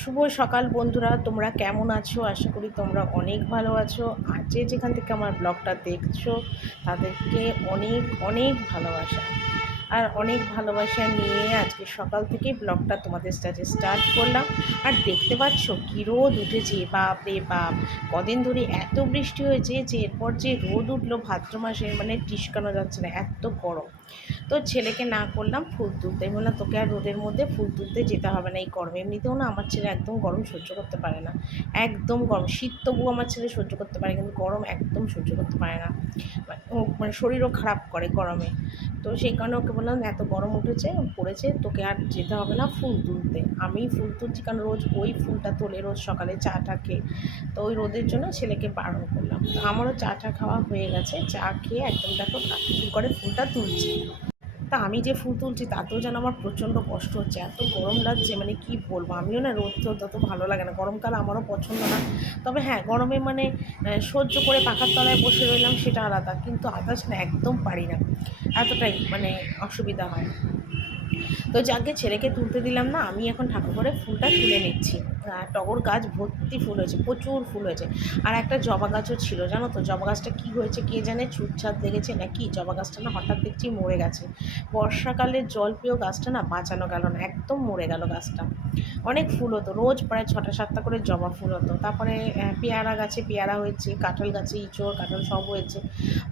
শুভ সকাল বন্ধুরা, তোমরা কেমন আছো? আশা করি তোমরা অনেক ভালো আছো। আর যেখান থেকে আমার ব্লগটা দেখছো তাদেরকে অনেক অনেক ভালোবাসা। আর অনেক ভালোবাসা নিয়ে আজকে সকাল থেকে ব্লগটা তোমাদের সাথে স্টার্ট করলাম। আর দেখতে পাচ্ছ কী রোদ উঠেছে, বাপ রে বাপ! কদিন ধরে এত বৃষ্টি হয়েছে যে এরপর যে রোদ উঠলো ভাদ্র মাসে, মানে টিসকানো যাচ্ছে না, এত গরম। তো ছেলেকে না করলাম ফুল তুলতে, বললাম তোকে আর রোদের মধ্যে ফুল তুলতে যেতে হবে না এই গরমে। এমনিতেও না আমার ছেলে একদম গরম সহ্য করতে পারে না, একদম গরম। শীত তবুও আমার ছেলে সহ্য করতে পারে, কিন্তু গরম একদম সহ্য করতে পারে না। ও মানে শরীরও খারাপ করে গরমে। তো সেই কারণে ওকে বললাম এত গরম উঠেছে পড়েছে, তোকে আর যেতে হবে না ফুল তুলতে। আমি ফুল তুলছি কারণ রোজ ওই ফুলটা তোলে, রোজ সকালে চাটা খেয়ে। তো ওই রোদের জন্য ছেলেকে বারণ করলাম। তো আমারও চাটা খাওয়া হয়ে গেছে, চা খেয়ে একদম দেখো কী করে ফুলটা তুলছি। তা আমি যে ফুল তুলছি তাতেও যেন আমার প্রচণ্ড কষ্ট হচ্ছে, এত গরম লাগছে, মানে কি বলবো। আমিও না রোদ টোদ অত ভালো লাগে না, গরমকাল আমারও পছন্দ না। তবে হ্যাঁ, গরমে মানে সহ্য করে পাখার তলায় বসে রইলাম সেটা আলাদা, কিন্তু আদার্স না একদম পারি না, এতটাই মানে অসুবিধা হয়। তো যাকে ছেলেকে তুলতে দিলাম না, আমি এখন ঠাকুর ঘরে ফুলটা তুলে নিচ্ছি। টগর গাছ ভর্তি ফুল হয়েছে, প্রচুর ফুল হয়েছে। আর একটা জবা গাছও ছিল, জানো তো জবা গাছটা কী হয়েছে কে জানে, ছুটছাট লেগেছে না কি, জবা গাছটা না হঠাৎ দেখছি মরে গেছে। বর্ষাকালে জল পেয়েও গাছটা না বাঁচানো গেল না, একদম মরে গেল গাছটা। অনেক ফুল হতো, রোজ প্রায় 6টা 7টা করে জবা ফুল হতো। তারপরে পেয়ারা গাছে পেয়ারা হয়েছে, কাঁঠাল গাছে ইঁচড় কাঁঠাল সব হয়েছে।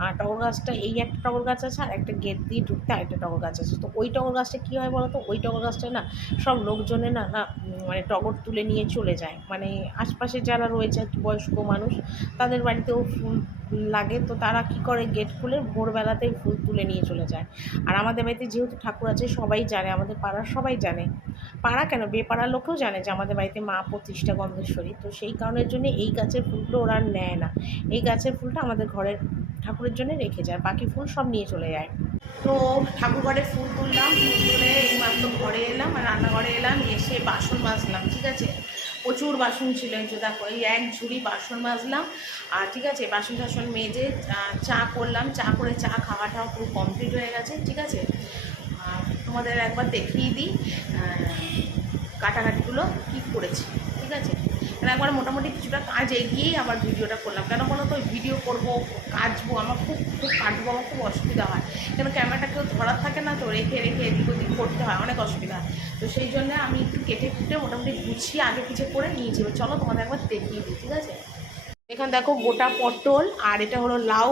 আর টগর গাছটা, এই একটা টগর গাছ আছে, আর একটা গেট দিয়ে ঢুকতে আরেকটা টগর গাছ আছে। তো ওই টগর গাছটা কী হয় বলো তো, ওই টগর গাছটায় না সব লোকজনে না না মানে টগর তুলে নিয়ে চলে যায়, মানে আশপাশে যারা রয়েছে আর কি বয়স্ক মানুষ, তাদের বাড়িতেও ফুল লাগে। তো তারা কি করে, গেট খুলে ভোরবেলাতেই ফুল তুলে নিয়ে চলে যায়। আর আমাদের বাড়িতে যেহেতু ঠাকুর আছে সবাই জানে, আমাদের পাড়ার সবাই জানে, পাড়া কেন বেপাড়ার লোকেও জানে যে আমাদের বাড়িতে মা প্রতিষ্ঠা গন্ধেশ্বরী। তো সেই কারণের জন্য এই গাছের ফুলগুলো ওরা আর নেয় না, এই গাছের ফুলটা আমাদের ঘরের ঠাকুরের জন্য রেখে যায়, বাকি ফুল সব নিয়ে চলে যায়। তো ঠাকুর ঘরে ফুল তুললাম, ফুল তুলে এইমাত্র ঘরে এলাম, আর রান্নাঘরে এলাম, এসে বাসন মাজলাম। ঠিক আছে, প্রচুর বাসন ছিল, এই যে দেখো এই এক ঝুড়ি বাসন মাজলাম। আর ঠিক আছে, বাসন টাসন মেজে চা করলাম, চা করে চা খাওয়াটাও পুরো কমপ্লিট হয়ে গেছে। ঠিক আছে, তোমাদের একবার দেখিয়ে দিই কাটাকাটিগুলো কী করেছি। ঠিক আছে, মানে একবার মোটামুটি কিছুটা কাজ এগিয়েই আবার ভিডিওটা করলাম। কেন বলো তো, ভিডিও করব কাচবো, আমার খুব খুব কাটবো, আমার খুব অসুবিধা হয়। কেন ক্যামেরাটা কেউ ধরার থাকে না, তো রেখে রেখে এদিক ওদিক করতে হয়, অনেক অসুবিধা হয়। তো সেই জন্য আমি একটু কেটে কুটে মোটামুটি গুছিয়ে আগে পিছিয়ে করে নিয়েছি। চলো তোমাদের একবার দেখিয়ে দিই। ঠিক আছে, এখানে দেখো গোটা পটল, আর এটা হলো লাউ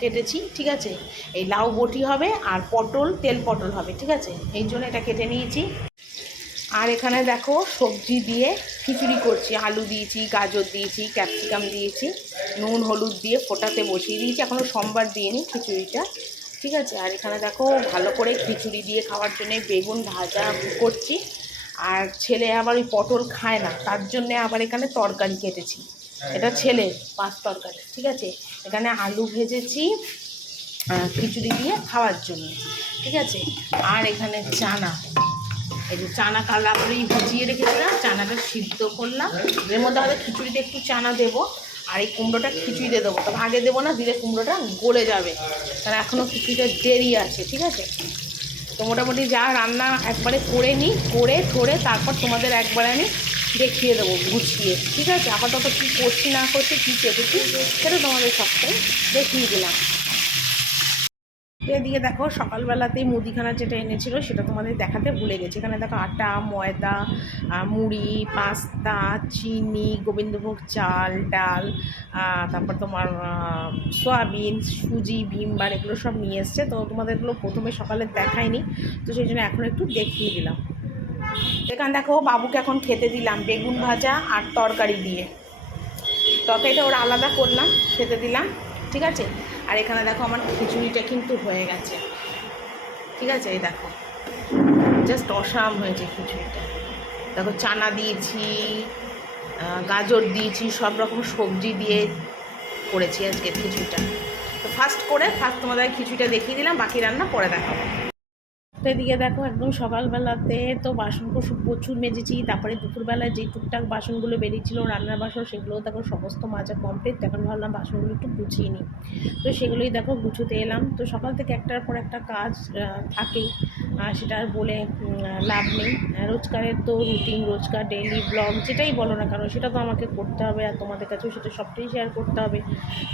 কেটেছি। ঠিক আছে, এই লাউ বটি হবে আর পটল তেল পটল হবে। ঠিক আছে, এই জন্য এটা কেটে নিয়েছি। আর এখানে দেখো সবজি দিয়ে খিচুড়ি করছি, আলু দিয়েছি, গাজর দিয়েছি, ক্যাপসিকাম দিয়েছি, নুন হলুদ দিয়ে ফোটাতে বসিয়ে দিয়েছি, এখনও সোমবার দিইনি খিচুড়িটা। ঠিক আছে, আর এখানে দেখো ভালো করে খিচুড়ি দিয়ে খাওয়ার জন্য বেগুন ভাজা করছি। আর ছেলে আবার ওই পটল খায় না, তার জন্যে আবার এখানে তরকারি কেটেছি, এটা ছেলের পাঁচ তরকারি। ঠিক আছে, এখানে আলু ভেজেছি খিচুড়ি দিয়ে খাওয়ার জন্য। ঠিক আছে, আর এখানে চানা, এই যে চানা কাল রাত্রেই ভিজিয়ে রেখেছিলাম, চানাটা সিদ্ধ করলাম। এর মধ্যে হয়তো খিচুড়িতে একটু চানা দেবো, আর এই কুমড়োটা খিচুড়িতে দেবো, তবে আগে দেবো না, দিলে কুমড়োটা গলে যাবে, কারণ এখনও খিচুড়িটা দেরি আছে। ঠিক আছে, তো মোটামুটি যা রান্না একবারে করে নিই, করে ঠোরে তারপর তোমাদের একবারে আমি দেখিয়ে দেবো গুছিয়ে। ঠিক আছে, আপাতত কী করছি না করছি, কী কেটেছি সেটা তোমাদের সবটাই দেখিয়ে দিলাম। এদিকে দেখো সকালবেলাতেই মুদিখানা যেটা এনেছিল সেটা তোমাদের দেখাতে ভুলে গেছি। এখানে দেখো আটা, ময়দা, মুড়ি, পাস্তা, চিনি, গোবিন্দভোগ চাল, ডাল, তারপর তোমার সয়াবিন, সুজি, ভিমবার, এগুলো সব নিয়ে এসছে। তো তোমাদের এগুলো প্রথমে সকালে দেখায়নি, তো সেই জন্য এখন একটু দেখিয়ে দিলাম। এখানে দেখো বাবুকে এখন খেতে দিলাম বেগুন ভাজা আর তরকারি দিয়ে, তরকারিটা ওরা আলাদা করলাম, খেতে দিলাম। ঠিক আছে, আর এখানে দেখো আমার খিচুড়িটা কিন্তু হয়ে গেছে। ঠিক আছে, এই দেখো জাস্ট অসাম হয়েছে খিচুড়িটা। দেখো চানা দিয়েছি, গাজর দিয়েছি, সব রকম সবজি দিয়ে করেছি আজকে খিচুড়িটা। তো ফার্স্ট তোমাদের খিচুড়িটা দেখিয়ে দিলাম, বাকি রান্না পরে দেখাবো। তো এদিকে দেখো একদম সকালবেলাতে তো বাসন প্রচুর মেজেছি। তারপরে দুপুরবেলায় যেই টুকটাক বাসনগুলো বেরিয়েছিল রান্নার বাসন, সেগুলোও দেখো সমস্ত মাজা কমপ্লিট। এখন ভাবলাম বাসনগুলো একটু গুছিয়ে নিই, তো সেগুলোই দেখো গুছোতে এলাম। তো সকাল থেকে একটার পর একটা কাজ থাকেই, সেটা আর বলে লাভ নেই। রোজকারের তো রুটিন, রোজকার ডেইলি ব্লগ যেটাই বলো না কারণ সেটা তো আমাকে করতে হবে, আর তোমাদের কাছেও সেটা সবটাই শেয়ার করতে হবে,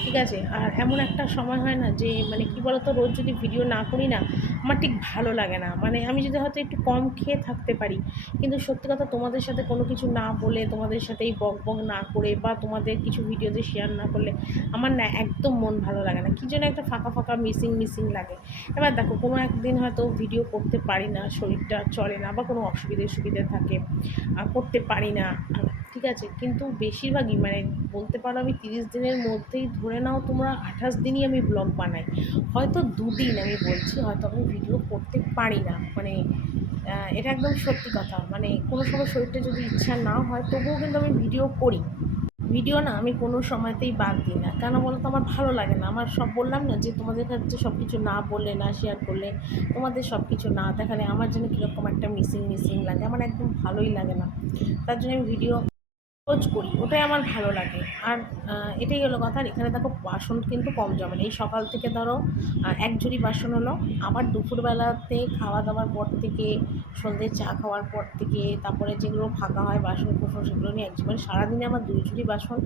ঠিক আছে। আর এমন একটা সময় হয় না যে মানে কি বলো তো, রোজ যদি ভিডিও না করি না আমার ঠিক ভালো লাগে না। মানে আমি যদি হয়তো একটু কম খেয়ে থাকতে পারি, কিন্তু সত্যি কথা তোমাদের সাথে কোনো কিছু না বলে, তোমাদের সাথেই বক বক না করে, বা তোমাদের কিছু ভিডিওতে শেয়ার না করলে আমার না একদম মন ভালো লাগে না, কী যেন একটা ফাঁকা ফাঁকা মিসিং মিসিং লাগে। এবার দেখো কোনো একদিন হয়তো ভিডিও করতে পারি না, শরীরটা চলে না, বা কোনো সুবিধে থাকে, করতে পারি না, ঠিক আছে। কিন্তু বেশিরভাগই মানে বলতে পারো আমি 30 দিনের মধ্যেই ধরে নাও তোমরা 28 দিনই আমি ব্লগ বানাই। হয়তো 2 দিন আমি বলছি হয়তো আমি ভিডিও করতে পারি না, মানে এটা একদম সত্যি কথা। মানে কোনো সময় শরীরটা যদি ইচ্ছা না হয় তবুও কিন্তু আমি ভিডিও করি। ভিডিও না আমি কোনো সময়তেই বাদ দিই না, কেন বলো তো, আমার ভালো লাগে না। আমার সব বললাম না যে তোমাদের কাছে সব কিছু না বললে, না শেয়ার করলে, তোমাদের সব কিছু না দেখালে আমার যেন কীরকম একটা মিসিং মিসিং লাগে, আমার একদম ভালোই লাগে না। তার জন্য আমি ভিডিও রোজ করি, ওটাই আমার ভালো লাগে। আর এটাই হলো কথা। আর এখানে দেখো বাসন কিন্তু কম জমে না। এই সকাল থেকে ধরো এক ঝুড়ি বাসন হলো, আবার দুপুরবেলাতে খাওয়া দাওয়ার পর থেকে, সন্ধ্যে চা খাওয়ার পর থেকে, তারপরে যেগুলো ফাঁকা হয় বাসন কুসন সেগুলো নিয়ে এক মানে সারাদিনে আমার 2 ঝুড়ি বাসন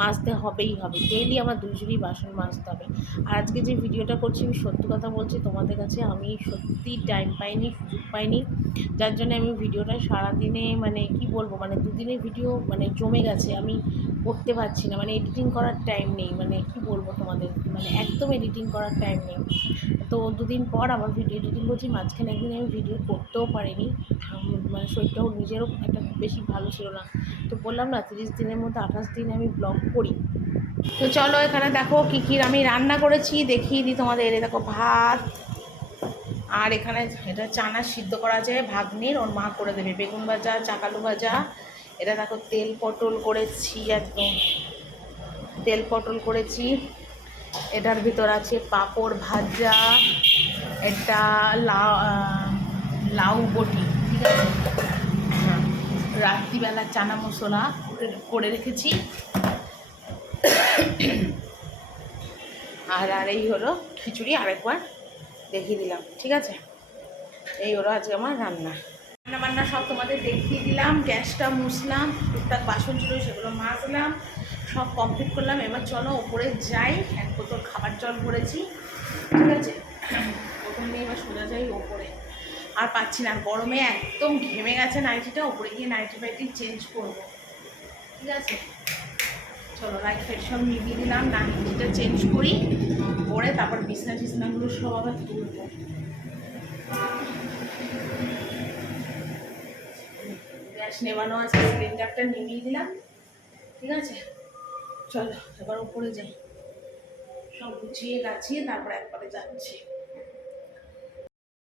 মাজতে হবেই হবে, ডেইলি আমার 2 ঝুড়ি বাসন মাজতে হবে। আর আজকে যে ভিডিওটা করছি আমি সত্যি কথা বলছি তোমাদের কাছে, আমি সত্যি টাইম পাইনি, সুযোগ পাইনি, যার জন্য আমি ভিডিওটা সারাদিনে মানে কি বলবো, মানে 2 দিনের ভিডিও মানে জমে গেছে, আমি করতে পারছি না। মানে এডিটিং করার টাইম নেই, মানে কি বলবো তোমাদের, মানে একদম এডিটিং করার টাইম নেই। তো 2 দিন পর আবার ভিডিও এডিটিং করছি, মাঝখানে একদিন আমি ভিডিও করতেও পারিনি, মানে শরীরটাও নিজেরও একটা বেশি ভালো ছিল না। তো বললাম না 30 দিনের মধ্যে 28 দিন আমি ব্লগ করি। তো চলো এখানে দেখো কী কী আমি রান্না করেছি দেখিয়ে দিই তোমাদের। এই দেখো ভাত, আর এখানে এটা চানা সিদ্ধ করা যায় ভাগ্নির, ওর মা করে দেবে, বেগুন ভাজা, চাকালু ভাজা, এটা দেখো তেল পটল করেছি, একদম তেল পটল করেছি, এটার ভিতর আছে পাঁপড় ভাজা, এটা লাউ বটি, ঠিক আছে। হ্যাঁ, রাত্রিবেলা চানা মশলা করে রেখেছি। আর এই হলো খিচুড়ি, আরেকবার দেখিয়ে দিলাম, ঠিক আছে। এই হলো আজকে আমার রান্না বান্না সব তোমাদের দেখিয়ে দিলাম। গ্যাসটা মুছলাম, টুকটাক বাসন ছিল সেগুলো মাজলাম, সব কমপ্লিট করলাম। এবার চলো ওপরে যাই, এক বোতল খাবার জল ভরেছি, ঠিক আছে। ওখানে নিয়ে এবার সোজা যাই ওপরে, আর পাচ্ছি না, গরমে একদম ঘেমে গেছে নাইটিটা, ওপরে গিয়ে নাইটি ফাইটি চেঞ্জ করবো, ঠিক আছে। চলো লাইট ফাইট সব নিভিয়ে দিলাম, নাইটিটা চেঞ্জ করি, পরে তারপর বিছনা টিছনাগুলো সব আবার তুলবো। গ্যাস নেবানো আছে, সিলিন্ডারটা নিভিয়ে দিলাম, ঠিক আছে। চলো এবার উপরে যাই, সব গুছিয়ে গাছিয়ে তারপর একবারে যাচ্ছি।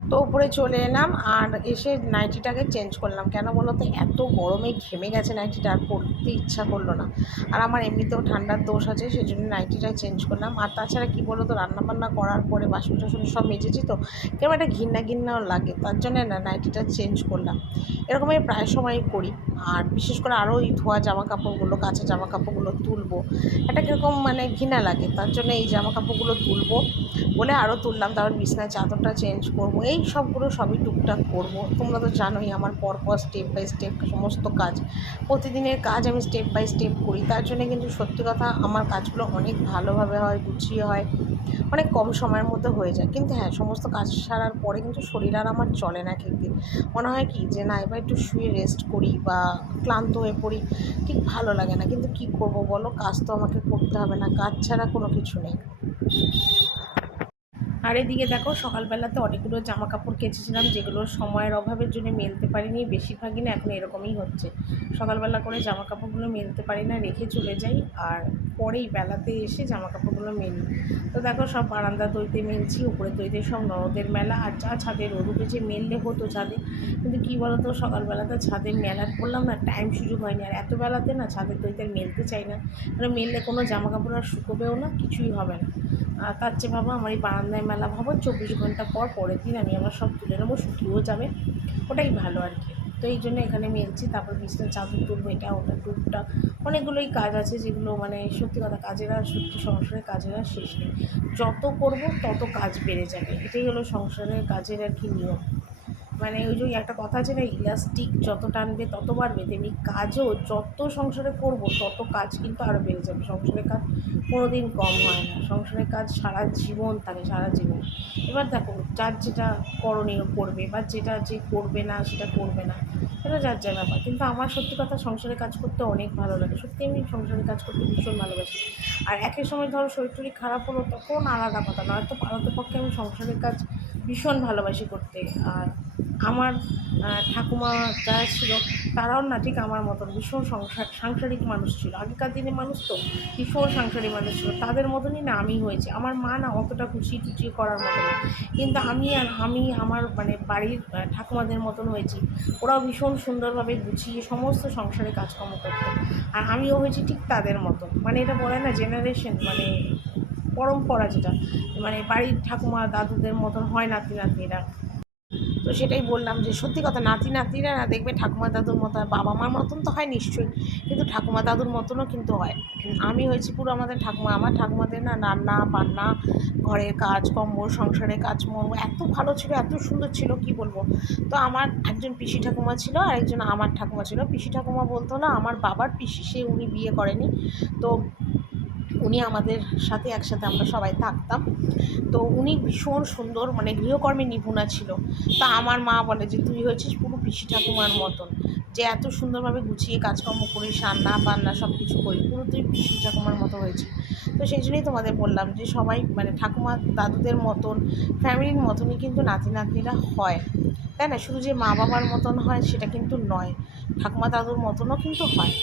তো উপরে চলে এলাম, আর এসে নাইটিটাকে চেঞ্জ করলাম। কেন বলো তো, এত গরমে ঘেমে গেছে নাইটিটা, আর পরতে ইচ্ছা করলো না। আর আমার এমনিতেও ঠান্ডার দোষ আছে, সেই জন্য নাইটিটা চেঞ্জ করলাম। আর তাছাড়া কী বলো তো, রান্নাবান্না করার পরে বাসন টাসন সব মেজেছি, তো কেমন একটা ঘিন্না ঘিন্নাও লাগে, তার জন্য না নাইটিটা চেঞ্জ করলাম। এরকম আমি প্রায় সময় করি। আর বিশেষ করে আরও এই ধোয়া জামা কাপড়গুলো, কাঁচা জামা কাপড়গুলো তুলবো, এটা কীরকম মানে ঘৃণা লাগে, তার জন্য এই জামা কাপড়গুলো তুলবো বলে আরও তুললাম। তারপর বিছনায় চাদরটা চেঞ্জ করবো, এই সবগুলো সবই টুকটাক করবো। তোমরা তো জানোই আমার পরপর স্টেপ বাই স্টেপ সমস্ত কাজ, প্রতিদিনের কাজ আমি স্টেপ বাই স্টেপ করি। তার জন্য কিন্তু সত্যি কথা আমার কাজগুলো অনেক ভালোভাবে হয়, গুছিয়ে হয়, অনেক কম সময়ের মধ্যে হয়ে যায়। কিন্তু হ্যাঁ, সমস্ত কাজ সারার পরে কিন্তু শরীর আর আমার চলে না, ঠিক দিন মনে হয় কি যে না এবার একটু শুয়ে রেস্ট করি বা ক্লান্ত হয়ে পড়ি, ঠিক ভালো লাগে না। কিন্তু কি করব বলো, কাজ তো আমাকে করতে হবে না, কাজ ছাড়া কোনো কিছু নেই। আর এদিকে দেখো সকালবেলাতে অনেকগুলো জামা কাপড় কেচেছিলাম, যেগুলো সময়ের অভাবের জন্য মেলতে পারিনি, বেশিরভাগই না এখন এরকমই হচ্ছে, সকালবেলা করে জামা কাপড়গুলো মেলতে পারি না, রেখে চলে যাই, আর পরেই বেলাতে এসে জামা কাপড়গুলো মেলি। তো দেখো সব বারান্দা দইতে মেলছি, উপরে দইতে সব নরদের মেলা, আর যা ছাদে রোদ উঠেছে মেললে হতো ছাদে, কিন্তু কী বলতো সকালবেলাতে ছাদে মেলার করলাম না, টাইম সুযোগ হয়নি। আর এত বেলাতে না ছাদের দইতে মেলতে চাই না, মানে মেললে কোনো জামা কাপড় আর শুকোবেও না, কিছুই হবে না। তার চেয়ে ভাবো আমার এই বারান্দায় মেলা, ভাবো 24 ঘন্টা পর পরের দিন আমি আবার সব তুলে নেবো, শুকিয়েও যাবে, ওটাই ভালো আর কি। তো এই জন্য এখানে মেলছি, তারপর বিছনার চাদর তুলবো, এটা ওটা টুকটাক অনেকগুলোই কাজ আছে, যেগুলো মানে সত্যি কথা কাজের আর সত্যি সংসারের কাজের আর শেষ নেই, যত করব তত কাজ বেড়ে যাবে, এটাই হলো সংসারের কাজের আর কি নিয়ম। মানে ওই যে একটা কথা আছে না, ইলাস্টিক যত টানবে তত বাড়বে, তেমনি কাজও যত সংসারে করব তত কাজ কিন্তু আরও বেড়ে যাবে। সংসারের কাজ কোনো দিন কম হয় না, সংসারের কাজ সারা জীবন থাকে, সারা জীবন। এবার দেখো, যার যেটা করণীয় করবে, বা যেটা যে করবে না সেটা করবে না, সেটা যার যার ব্যাপার। কিন্তু আমার সত্যি কথা সংসারের কাজ করতে অনেক ভালো লাগে, সত্যি আমি সংসারের কাজ করতে ভীষণ ভালোবাসি। আর একের সময় ধরো শরীর টরীর খারাপ হলো তখন আলাদা কথা, নয়তো পারতপক্ষে আমি সংসারের কাজ ভীষণ ভালোবাসি করতে। আর আমার ঠাকুমা যারা ছিল তারাও না ঠিক আমার মতন ভীষণ সাংসারিক মানুষ ছিল। আগেকার দিনে মানুষ তো ভীষণ সাংসারিক মানুষ ছিল, তাদের মতনই না আমি হয়েছি। আমার মা না অতটা গুছিয়ে টুচিয়ে করার মতো না, কিন্তু আমি আমার মানে বাড়ির ঠাকুমাদের মতন হয়েছি। ওরাও ভীষণ সুন্দরভাবে গুছিয়ে সমস্ত সংসারে কাজকর্ম করতো, আর আমিও হয়েছি ঠিক তাদের মতো। মানে এটা বলে না জেনারেশন, মানে পরম্পরা যেটা, মানে বাড়ির ঠাকুমা দাদুদের মতন হয় নাতি নাতনিরা। তো সেটাই বললাম যে সত্যি কথা, নাতি নাতনিরা না দেখবে ঠাকুমা দাদুর মতো হয়, বাবা মার মতন তো হয় নিশ্চয়ই, কিন্তু ঠাকুমা দাদুর মতনও কিন্তু হয়। আমি হয়েছি পুরো আমাদের ঠাকুমা, আমার ঠাকুমাদের না রান্না বান্না, ঘরের কাজকর্ম, সংসারের কাজকর্ম এত ভালো ছিল, এত সুন্দর ছিল কি বলবো। তো আমার একজন পিসি ঠাকুমা ছিল, আর একজন আমার ঠাকুমা ছিল। পিসি ঠাকুমা বলতো না আমার বাবার পিসি, সে উনি বিয়ে করেনি, তো উনি আমাদের সাথে একসাথে আমরা সবাই থাকতাম। তো উনি ভীষণ সুন্দর, মানে গৃহকর্মে নিপুণা ছিল। তা আমার মা বলে যে তুই হয়েছিস পুরো পিসি ঠাকুমার মতন, যে এত সুন্দরভাবে গুছিয়ে কাজকর্ম করিস, রান্না বান্না সব কিছু করি, পুরো তুই পিসি ঠাকুমার মতো হয়েছিস। তো সেই জন্যই তোমাদের বললাম যে সবাই মানে ঠাকুমা দাদুদের মতন ফ্যামিলির মতনই কিন্তু নাতি নাতনিরা হয়, তাই না? শুধু যে মা বাবার মতন হয় সেটা কিন্তু নয়, ঠাকুমা দাদুর মতনও কিন্তু হয়।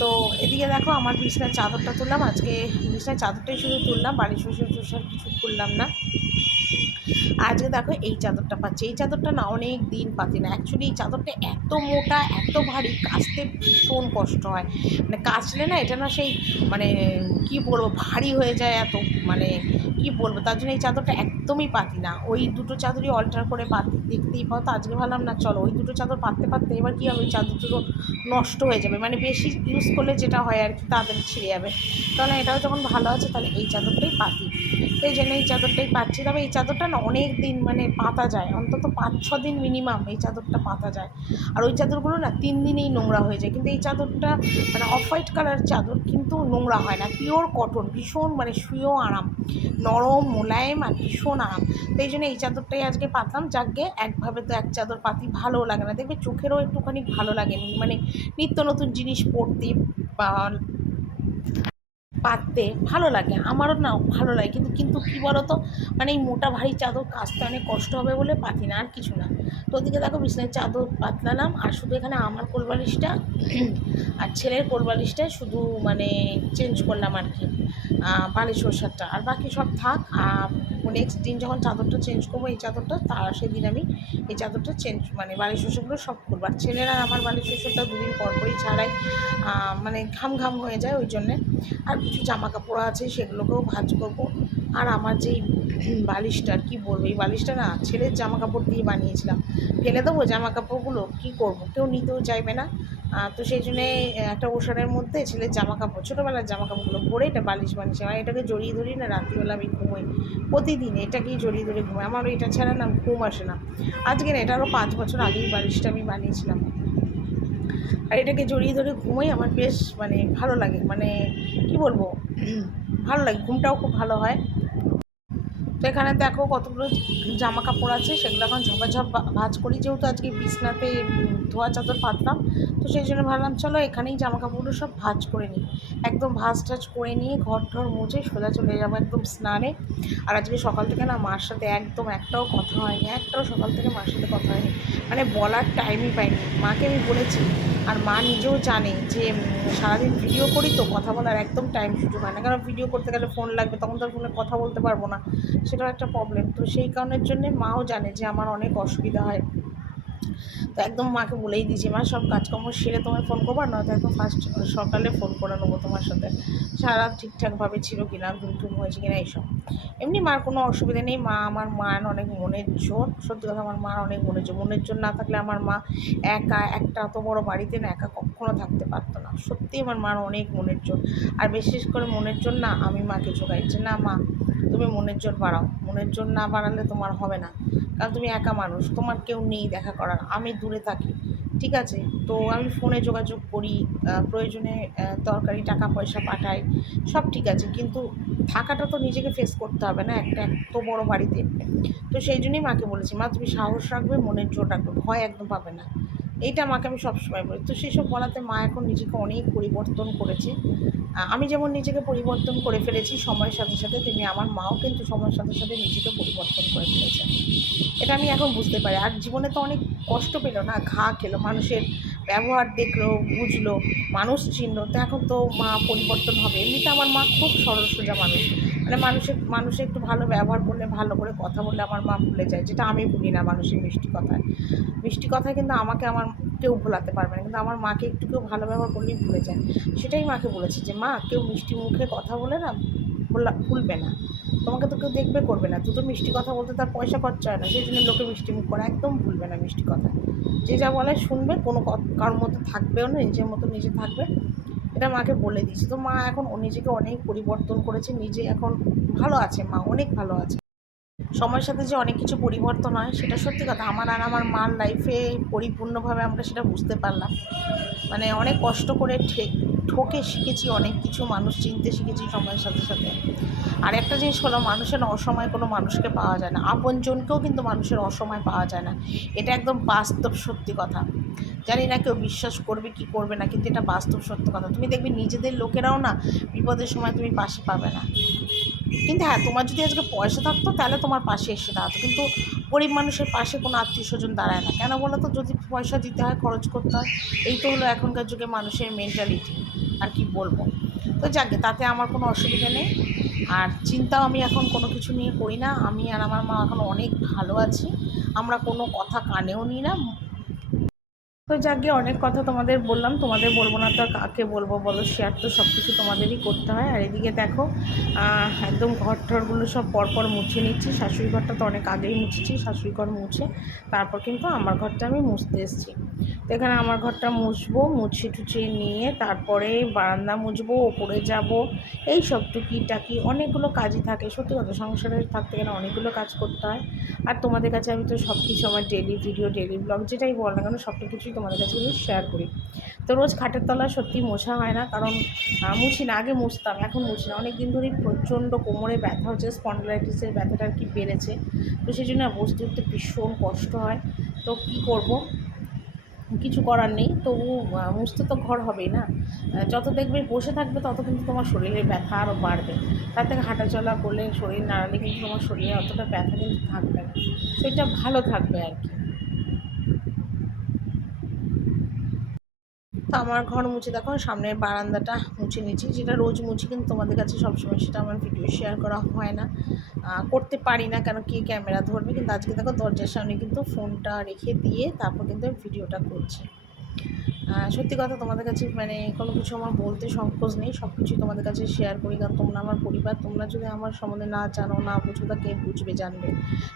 তো এদিকে দেখো আমার বিছনার চাদরটা তুললাম আজকে, বিছনার চাদরটাই শুধু তুললাম, বাড়ি শ্বশুর টুসার কিছু তুললাম না। আজকে দেখো এই চাদরটা পাচ্ছি, এই চাদরটা না অনেক দিন পাতি না। অ্যাকচুয়ালি এই চাদরটা এত মোটা এত ভারী, কাচতে ভীষণ কষ্ট হয়। মানে কাচলে না এটা না সেই মানে কি বলবো ভারী হয়ে যায় এত, মানে কি বলবো, তার জন্য এই চাদরটা একদমই পাতি না। ওই দুটো চাদরই অল্টার করে পাতি, দেখতেই পাও তো। আজকে ভাবলাম না চলো ওই দুটো চাদর পাততে পাততে এবার কী হবে, ওই চাদর দুটো নষ্ট হয়ে যাবে, মানে বেশি ইউজ করলে যেটা হয় আর কি তাড়াতাড়ি ছিঁড়ে যাবে। তাহলে এটাও যখন ভালো আছে তাহলে এই চাদরটাই পাতি, এই জন্য এই চাদরটাই পাচ্ছি। তবে এই চাদরটা না অনেক দিন মানে পাতা যায়, অন্তত 5-6 দিন মিনিমাম এই চাদরটা পাতা যায়। আর ওই চাদরগুলো না 3 দিনেই নোংরা হয়ে যায়, কিন্তু এই চাদরটা মানে অফ হোয়াইট কালার চাদর, কিন্তু নোংরা হয় না, পিওর কটন, ভীষণ মানে শুয়েও আরাম, নরম মোলায়েম আর ভীষণ আরাম। তো এই জন্য এই চাদরটাই আজকে পাতলাম। যাকে একভাবে তো এক চাদর পাতি ভালোও লাগে না, দেখবে চোখেরও একটুখানি ভালো লাগে, মানে নিত্য নতুন জিনিস পরতে বা পাততে ভালো লাগে, আমারও না ভালো লাগে, কিন্তু কিন্তু কী বলো তো, মানে এই মোটা ভারী চাদর কাচতে অনেক কষ্ট হবে বলে পাতি না, আর কিছু না। তো ওদিকে দেখো বিছানার চাদর পাতলাম, আর শুধু এখানে আমার কোলবালিশটা আর ছেলের কোলবালিশটাই শুধু মানে চেঞ্জ করলাম আর কি, বালিশ ওষারটা, আর বাকি সব থাক। নেক্সট দিন যখন চাদরটা চেঞ্জ করবো এই চাদরটা, তার সেদিন আমি এই চাদরটা চেঞ্জ মানে বালিশ ওষারগুলো সব করবো। আর ছেলেরা আমার বালিশ ওষারটা দুদিন পরপরই ছাড়াই, মানে ঘাম ঘাম হয়ে যায় ওই জন্যে। আর কিছু জামা কাপড় আছে সেগুলোকেও ভাঁজ করবো। আর আমার যেই বালিশটা আর কী বলবো, এই বালিশটা না ছেলের জামা কাপড় দিয়ে বানিয়েছিলাম, ফেলে দেবো জামা কাপড়গুলো, কী করবো, কেউ নিতেও চাইবে না। তো সেই জন্যে একটা ওষারের মধ্যে ছেলের জামা কাপড়, ছোটোবেলার জামা কাপড়গুলো ভরে এটা বালিশ বানিয়েছি। আর এটাকে জড়িয়ে ধরি না, রাত্রিবেলা আমি ঘুমোই প্রতিদিন, এটাকেই জড়িয়ে ধরে ঘুমাই, আমার এটা ছাড়া না ঘুম আসে না। আজকে না, এটা আরও 5 বছর আগেই বালিশটা আমি বানিয়েছিলাম, আর এটাকে জড়িয়ে ধরে ঘুমোই, আমার বেশ মানে ভালো লাগে, মানে কি বলবো, ভালো লাগে, ঘুমটাও খুব ভালো হয়। তো এখানে দেখো কতগুলো জামা কাপড় আছে, সেগুলো এখন ঝপাঝপ ভাঁজ করি, যেহেতু আজকে বিছনাতে ধোয়া চাদর পাতলাম, তো সেই জন্য ভাবলাম চলো এখানেই জামা কাপড়গুলো সব ভাঁজ করে নিই। একদম ভাঁজ টাজ করে নিয়ে ঘর ঠর মুছে সোজা চলে যাবো একদম স্নানে। আর আজকে সকাল থেকে না মার সাথে একদম একটাও কথা হয়নি, একটাও সকাল থেকে মার সাথে কথা হয়নি, মানে বলার টাইমই পাইনি। মাকে আমি বলেছি, আর মা নিজেও জানে যে সারাদিন ভিডিও করি তো কথা বলার একদম টাইম সুযোগ হয় না, কারণ ভিডিও করতে গেলে ফোন লাগবে, তখন তো আর ফোনে কথা বলতে পারবো না, সেটাও একটা প্রবলেম। তো সেই কারণের জন্যে মাও জানে যে আমার অনেক অসুবিধা হয়। তো একদম মাকে বলেই দিয়েছি, মা সব কাজকর্ম সেরে তোমায় ফোন করবো, আর নয়তো একদম ফার্স্ট সকালে ফোন করে নেবো তোমার সাথে, সারা রাত ঠিকঠাকভাবে ছিল কিনা, ঘুম টুম হয়েছে কিনা এইসব। এমনি মার কোনো অসুবিধা নেই, মা আমার মার অনেক মনের জোর, সত্যি কথা আমার মার অনেক মনের জোর, মনের জোর না থাকলে আমার মা একা একটা অত বড় বাড়িতে না একা কখনো থাকতে পারতো না। সত্যি আমার মার অনেক মনের জোর, আর বিশেষ করে মনের জোর না আমি মাকে জোগাই যে না মা তুমি মনের জোর বাড়াও, মনের জোর না বাড়ালে তোমার হবে না, কারণ তুমি একা মানুষ, তোমার কেউ নেই দেখা করার, আমি দূরে থাকি, ঠিক আছে? তো আমি ফোনে যোগাযোগ করি, প্রয়োজনে দরকারি টাকা পয়সা পাঠাই, সব ঠিক আছে, কিন্তু থাকাটা তো নিজেকে ফেস করতে হবে না একটা এত বড় বাড়িতে। তো সেই জন্যই মাকে বলেছি, মা তুমি সাহস রাখবে, মনের জোর রাখবে, ভয় একদম পাবে না, এইটা মাকে আমি সবসময় বলি। তো সেসব বলাতে মা এখন নিজেকে অনেক পরিবর্তন করেছে। আমি যেমন নিজেকে পরিবর্তন করে ফেলেছি সময়ের সাথে সাথে, তেমনি আমার মাও কিন্তু সময়ের সাথে সাথে নিজেকে পরিবর্তন করে ফেলেছে। এটা আমি এখন বুঝতে পারি। আর জীবনে তো অনেক কষ্ট পেলো না, ঘা খেলো, মানুষের ব্যবহার দেখলো, বুঝলো, মানুষ চিনলো, তো এখন তো মা পরিবর্তন হবে। এমনিতে আমার মা খুব সরল সোজা মানুষ, মানে মানুষের একটু ভালো ব্যবহার করলে, ভালো করে কথা বললে আমার মা ভুলে যায়, যেটা আমি ভুলি না। মানুষের মিষ্টি কথায় কিন্তু আমাকে আমার কেউ ভোলাতে পারবে না, কিন্তু আমার মাকে একটু কেউ ভালো ব্যবহার করলেই ভুলে যায়। সেটাই মাকে বলেছি যে মা, কেউ মিষ্টি মুখে কথা বলে না ভুলবে না, তোমাকে তো কেউ দেখবে করবে না, দুটো মিষ্টি কথা বলতে তার পয়সা খরচা হয় না, সেই জন্য লোকে মিষ্টি মুখ করে, একদম ভুলবে না মিষ্টি কথা। যে যা বলে শুনবে, কোনো কারোর মতো থাকবেও না, নিজের মতো নিজে থাকবে, এটা মাকে বলে দিয়েছি। তো মা এখন ও নিজেকে অনেক পরিবর্তন করেছে, নিজে এখন ভালো আছে, মা অনেক ভালো আছে। সময়ের সাথে যে অনেক কিছু পরিবর্তন হয় সেটা সত্যি কথা, আমার আর আমার মার লাইফে পরিপূর্ণভাবে আমরা সেটা বুঝতে পারলাম। মানে অনেক কষ্ট করে ঠকে শিখেছি অনেক কিছু, মানুষ চিনতে শিখেছি সময়ের সাথে সাথে। আর একটা জিনিস হলো, মানুষের অসময়ে কোনো মানুষকে পাওয়া যায় না, আপনজনকেও কিন্তু মানুষের অসময় পাওয়া যায় না, এটা একদম বাস্তব সত্যি কথা। জানি না কেউ বিশ্বাস করবে কি করবে না, কিন্তু এটা বাস্তব সত্য কথা। তুমি দেখবে নিজেদের লোকেরাও না বিপদের সময় তুমি পাশে পাবে না, কিন্তু হ্যাঁ, তোমার যদি আজকে পয়সা থাকতো তাহলে তোমার পাশে এসে দাঁড়াতো, কিন্তু গরিব মানুষের পাশে কোনো আত্মীয় স্বজন দাঁড়ায় না, কেন বলো তো? যদি পয়সা দিতে হয়, খরচ করতে হয়, এই তো হলো এখনকার যুগে মানুষের মেন্টালিটি। আর কি বলবো, তো যাকে তাতে আমার কোনো অসুবিধা নেই। আর চিন্তাও আমি এখন কোনো কিছু নিয়ে করি না, আমি আর আমার মা এখন অনেক ভালো আছি, আমরা কোনো কথা কানেও নিই না। তো যাকে অনেক কথা তোমাদের বললাম, তোমাদের বলবো না তো আর কাকে বলবো বলো? শেয়ার তো সব কিছু তোমাদেরই করতে হয়। আর এদিকে দেখো, একদম ঘর টরগুলো সব পরপর মুছে নিচ্ছি। শাশুড়ি ঘরটা তো অনেক আগেই মুছেছি, শাশুড়ি ঘর মুছে তারপর কিন্তু আমার ঘরটা আমি মুছতে এসেছি। তো এখানে আমার ঘরটা মুছবো, মুছিয়ে টুছিয়ে নিয়ে তারপরে বারান্দা মুছবো, ওপরে যাব, এই সব টুকিটাকি অনেকগুলো কাজই থাকে। সত্যি কথা, সংসারে থাকতে গেলে অনেকগুলো কাজ করতে হয়। আর তোমাদের কাছে আমি তো সব কিছু আমার ডেলি ভিডিও, ডেলি ব্লগ যেটাই বল না কেন, সবটা কিছুই তোমাদের কাছে আমি শেয়ার করি। তো রোজ খাটের তলা সত্যি মোছা হয় না, কারণ মুছি না, আগে মুছতাম, এখন মুছি না। অনেক দিন ধরেই প্রচণ্ড কোমরে ব্যথা হচ্ছে, স্পন্ডলাইটিসের ব্যথাটা আর কি বেড়েছে, তো সেই জন্য বসতে উঠতে ভীষণ কষ্ট হয়। তো কী করব, কিছু করার নেই, তবু মুছতে তো ঘর হবেই না। যত দেখবে বসে থাকবে তত কিন্তু তোমার শরীরের ব্যথা আরও বাড়বে, তার থেকে হাঁটাচলা করলে, শরীর নাড়ালে কিন্তু তোমার শরীরে অতটা ব্যথা কিন্তু থাকবে না, সেটা ভালো থাকবে আর কি। তো আমার ঘর মুছে দেখো, সামনের বারান্দাটা মুছে নিচ্ছি, যেটা রোজ মুছি, কিন্তু তোমাদের কাছে সবসময় সেটা আমার ভিডিও শেয়ার করা হয় না, করতে পারি না, কেন কে ক্যামেরা ধরবে। কিন্তু আজকে দেখো দরজার সামনে কিন্তু ফোনটা রেখে দিয়ে তারপর কিন্তু আমি ভিডিওটা করছি। সত্যি কথা, তোমাদের কাছে মানে কোনো কিছু আমার বলতে সংকোচ নেই, সব কিছুই তোমাদের কাছে শেয়ার করি, কারণ তোমরা আমার পরিবার। তোমরা যদি আমার সম্বন্ধে না জানো, না বুঝো, তা কে বুঝবে, জানবে?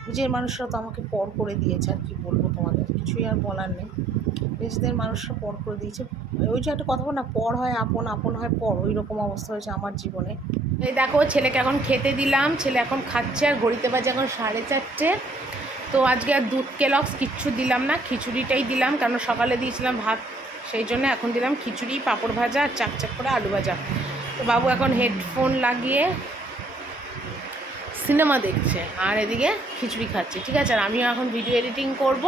নিজের মানুষরা তো আমাকে পর করে দিয়েছে, আর কি বলবো, তোমাদের কিছুই আর বলার নেই। নিজেদের মানুষরা পর করে দিয়েছে। ওই যে একটা কথা বল না, পর হয় আপন, আপন হয় পর, ওই রকম অবস্থা হয়েছে আমার জীবনে। এই দেখো, ছেলেকে এখন খেতে দিলাম, ছেলে এখন খাচ্ছে, আর ঘড়িতে বাজে এখন 4:30। তো আজকে আর দুধ কেলক্স কিচ্ছু দিলাম না, খিচুড়িটাই দিলাম, কারণ সকালে দিয়েছিলাম ভাত, সেই জন্য এখন দিলাম খিচুড়ি, পাঁপড় ভাজা আর চাকচাক করে আলু ভাজা। তো বাবু এখন হেডফোন লাগিয়ে সিনেমা দেখছে, আর এদিকে খিচুড়ি খাচ্ছে, ঠিক আছে? আর আমিও এখন ভিডিও এডিটিং করব,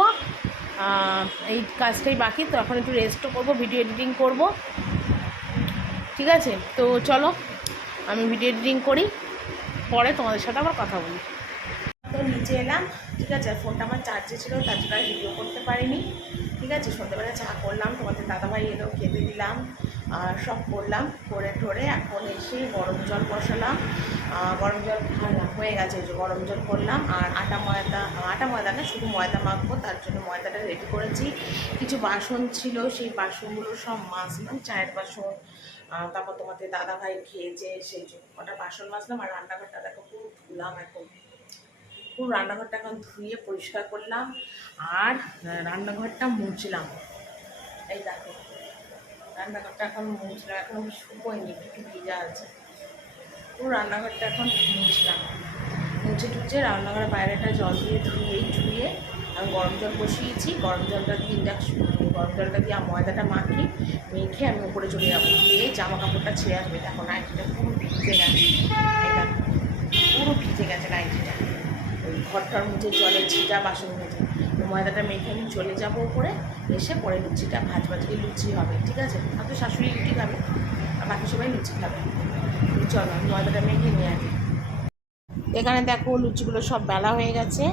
এই কাজটাই বাকি। তো এখন একটু রেস্টও করবো, ভিডিও এডিটিং করব, ঠিক আছে? তো চলো আমি ভিডিও এডিটিং করি, পরে তোমাদের সাথে আবার কথা বলি। তো নিচে এলাম, ঠিক আছে? আর ফোনটা আমার চার্জে ছিল, তার জন্য আর ভিডিও করতে পারিনি, ঠিক আছে? সন্ধ্যেবেলা চা করলাম, তোমাদের দাদাভাই এলেও খেতে দিলাম, আর সব করলাম, করে ঠরে এখন এসে গরম জল বসালাম, গরম জল হয়ে গেছে, যে গরম জল করলাম। আর আটা ময়দা না, শুধু ময়দা মাখবো, তার জন্য ময়দাটা রেডি করেছি। কিছু বাসন ছিল, সেই বাসনগুলো সব মাজলাম, চায়ের বাসন, তারপর তোমাদের দাদাভাই খেয়েছে, সেই জন্য কটা বাসন মাজলাম। আর রান্নাঘরটা দেখো পুরো ধুলাম, এখন পুরো রান্নাঘরটা এখন ধুয়ে পরিষ্কার করলাম, আর রান্নাঘরটা মুছলাম। এই দেখো, রান্নাঘরটা এখন মুছলাম, এখন শুকোয়নি, একটু ভিজা আছে, পুরো রান্নাঘরটা এখন মুছলাম। মুছে টুচে রান্নাঘরের বাইরেটা জল দিয়ে ধুয়ে আমি গরম জল বসিয়েছি। গরম জলটা দিয়ে গরম জলটা দিয়ে ময়দাটা মেখে আমি উপরে চলে যাবো, গিয়ে জামা কাপড়টা ছেড়ে আসবে। দেখো নাইটিটা পুরো ভিজে গেছে, এটা পুরো ভিজে গেছে নাইটিটা, ওই ঘরটার মধ্যে জলের ছিটা বাসন মেজে। ময়দাটা মেখে আমি চলে যাবো উপরে, এসে পরে লুচিটা ভাজকে লুচি হবে, ঠিক আছে? আর তো শাশুড়ি রুটি খাবে আর বাকি সবাই লুচি খাবে। চলো আমি ময়দাটা মেখে নিয়ে আসি। এখানে দেখো লুচিগুলো সব বেলা হয়ে গেছে,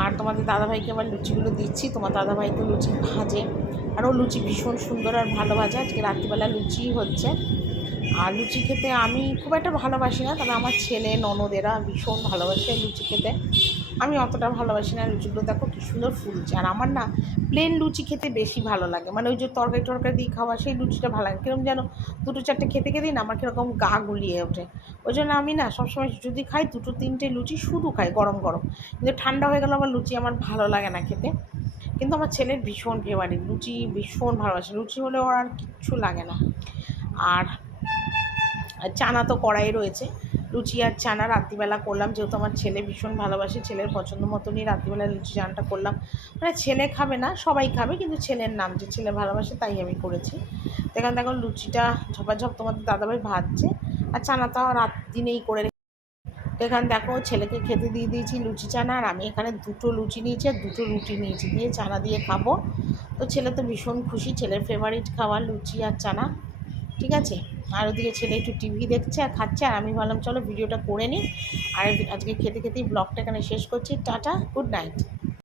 আর তোমাদের দাদাভাইকে আবার লুচিগুলো দিচ্ছি। তোমার দাদাভাই তো লুচি ভাজে, আর ও লুচি ভীষণ সুন্দর আর ভালো ভাজে। আজকে রাত্রিবেলা লুচিই হচ্ছে। আর লুচি খেতে আমি খুব একটা ভালোবাসি না, তবে আমার ছেলে ননদেরা ভীষণ ভালোবাসে লুচি খেতে। আমি অতটা ভালোবাসি না। লুচিগুলো দেখো কী সুন্দর ফুলছে। আর আমার না প্লেন লুচি খেতে বেশি ভালো লাগে, মানে ওই যে তরকারি দিয়ে খাওয়া সেই লুচিটা ভালো লাগে। কিরকম যেন দুটো চারটে খেতেই না আমার কীরকম গা গুলিয়ে ওঠে। ওই জন্য আমি না সবসময় যদি খাই দুটো তিনটে লুচি শুধু খাই গরম গরম। কিন্তু ঠান্ডা হয়ে গেলে আমার লুচি আমার ভালো লাগে না খেতে। কিন্তু আমার ছেলের ভীষণ ফেভারিট, লুচি ভীষণ ভালোবাসে। লুচি হলে ওর আর কিচ্ছু লাগে না। আর চানা তো কড়াই রয়েছে, লুচি আর চানা রাত্রিবেলা করলাম, যেহেতু আমার ছেলে ভীষণ ভালোবাসে, ছেলের পছন্দ মতনই রাত্রিবেলা লুচি চানাটা করলাম। মানে ছেলে খাবে না, সবাই খাবে, কিন্তু ছেলের নাম যে ছেলে ভালোবাসে তাই আমি করেছি। এখানে দেখো লুচিটা ঝপাঝপ তোমাদের দাদাভাই ভাজছে, আর চানাটাও দিনেই করে। এখানে দেখো ছেলেকে খেতে দিয়ে দিয়েছি লুচি চানা, আর আমি এখানে দুটো লুচি নিয়েছি আর দুটো রুটি নিয়েছি, দিয়ে চানা দিয়ে খাবো। তো ছেলে তো ভীষণ খুশি, ছেলের ফেভারিট খাবার লুচি আর চানা, ঠিক আছে? আর ওদিকে ছেলে একটু টিভি দেখছে আর খাচ্ছে, আর আমি ভাবলাম চলো ভিডিওটা করে নিই। আর আজকে খেতে খেতেই ব্লগটা এখানে শেষ করছি। Tata, good night.